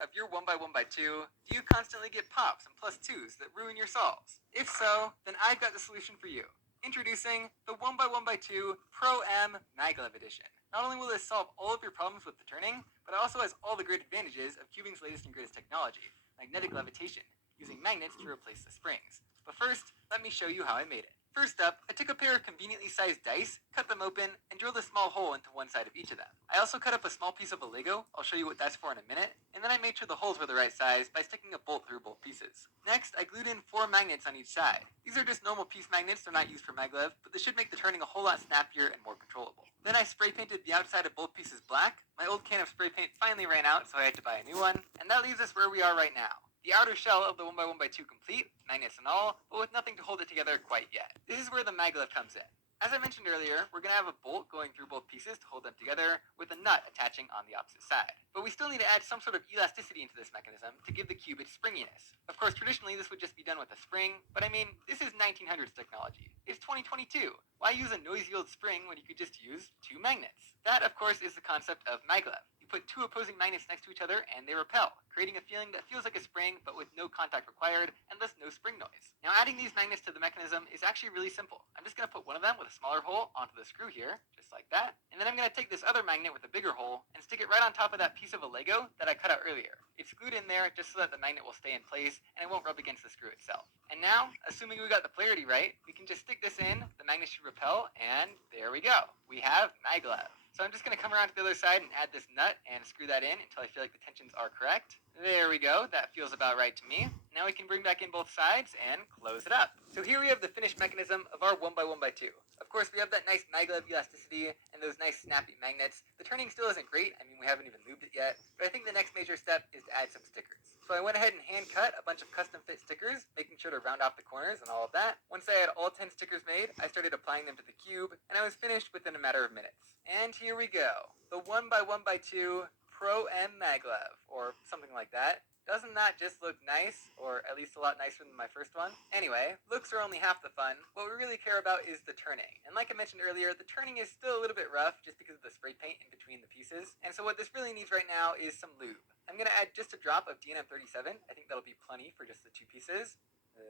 Of your 1x1x2, do you constantly get pops and plus 2s that ruin your solves? If so, then I've got the solution for you. Introducing the 1x1x2 Pro M Maglev Edition. Not only will this solve all of your problems with the turning, but it also has all the great advantages of Cubing's latest and greatest technology, magnetic levitation, using magnets to replace the springs. But first, let me show you how I made it. First up, I took a pair of conveniently sized dice, cut them open, and drilled a small hole into one side of each of them. I also cut up a small piece of a Lego, I'll show you what that's for in a minute, and then I made sure the holes were the right size by sticking a bolt through both pieces. Next, I glued in 4 magnets on each side. These are just normal piece magnets, they're not used for maglev, but they should make the turning a whole lot snappier and more controllable. Then I spray painted the outside of both pieces black. My old can of spray paint finally ran out, so I had to buy a new one, and that leaves us where we are right now. The outer shell of the 1x1x2 complete, magnets and all, but with nothing to hold it together quite yet. This is where the maglev comes in. As I mentioned earlier, we're going to have a bolt going through both pieces to hold them together, with a nut attaching on the opposite side. But we still need to add some sort of elasticity into this mechanism to give the cube its springiness. Of course, traditionally this would just be done with a spring, but I mean, this is 1900s technology. It's 2022. Why use a noisy old spring when you could just use 2 magnets? That, of course, is the concept of maglev. Put 2 opposing magnets next to each other and they repel, creating a feeling that feels like a spring but with no contact required and thus no spring noise. Now adding these magnets to the mechanism is actually really simple. I'm just going to put one of them with a smaller hole onto the screw here, just like that, and then I'm going to take this other magnet with a bigger hole and stick it right on top of that piece of a Lego that I cut out earlier. It's glued in there just so that the magnet will stay in place and it won't rub against the screw itself. And now, assuming we got the polarity right, we can just stick this in, the magnet should repel, and there we go. We have maglev. So I'm just going to come around to the other side and add this nut and screw that in until I feel like the tensions are correct. There we go, that feels about right to me. Now we can bring back in both sides and close it up. So here we have the finished mechanism of our 1x1x2. Of course, we have that nice maglev elasticity and those nice snappy magnets. The turning still isn't great, I mean we haven't even lubed it yet, but I think the next major step is to add some stickers. So I went ahead and hand cut a bunch of custom fit stickers, making sure to round off the corners and all of that. Once I had all 10 stickers made, I started applying them to the cube, and I was finished within a matter of minutes. And here we go, the 1x1x2 Pro M maglev, or something like that. Doesn't that just look nice, or at least a lot nicer than my first one? Anyway, looks are only half the fun. What we really care about is the turning. And like I mentioned earlier, the turning is still a little bit rough just because of the spray paint in between the pieces. And so what this really needs right now is some lube. I'm going to add just a drop of DNM37. I think that'll be plenty for just the 2 pieces.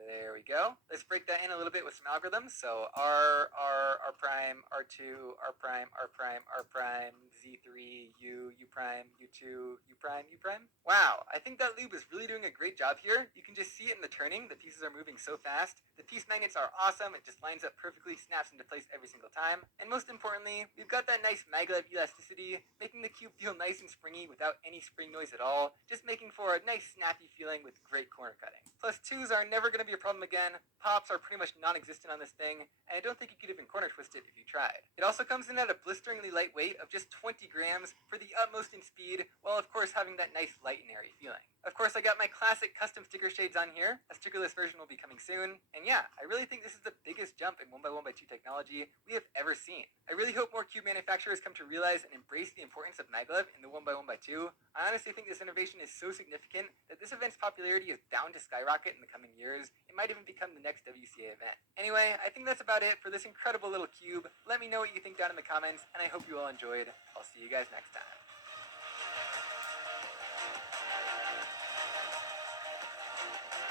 There we go. Let's break that in a little bit with some algorithms. So R prime, R2, R prime, R prime, R prime, Z3, U prime, U2, U prime, U prime. Wow, I think that lube is really doing a great job here. You can just see it in the turning. The pieces are moving so fast. The piece magnets are awesome. It just lines up perfectly, snaps into place every single time. And most importantly, we've got that nice maglev elasticity, making the cube feel nice and springy without any spring noise at all, just making for a nice snappy feeling with great corner cutting. Plus 2s are never going to be a problem again. Pops are pretty much non-existent on this thing, and I don't think you could even corner twist it if you tried. It also comes in at a blisteringly light weight of just 20 grams for the utmost in speed, while of course having that nice light and airy feeling. Of course, I got my classic custom sticker shades on here. A stickerless version will be coming soon. And yeah, I really think this is the biggest jump in 1x1x2 technology we have ever seen. I really hope more cube manufacturers come to realize and embrace the importance of maglev in the 1x1x2. I honestly think this innovation is so significant that this event's popularity is bound to skyrocket in the coming years. It might even become the next WCA event. Anyway, I think that's about it for this incredible little cube. Let me know what you think down in the comments, and I hope you all enjoyed. I'll see you guys next time.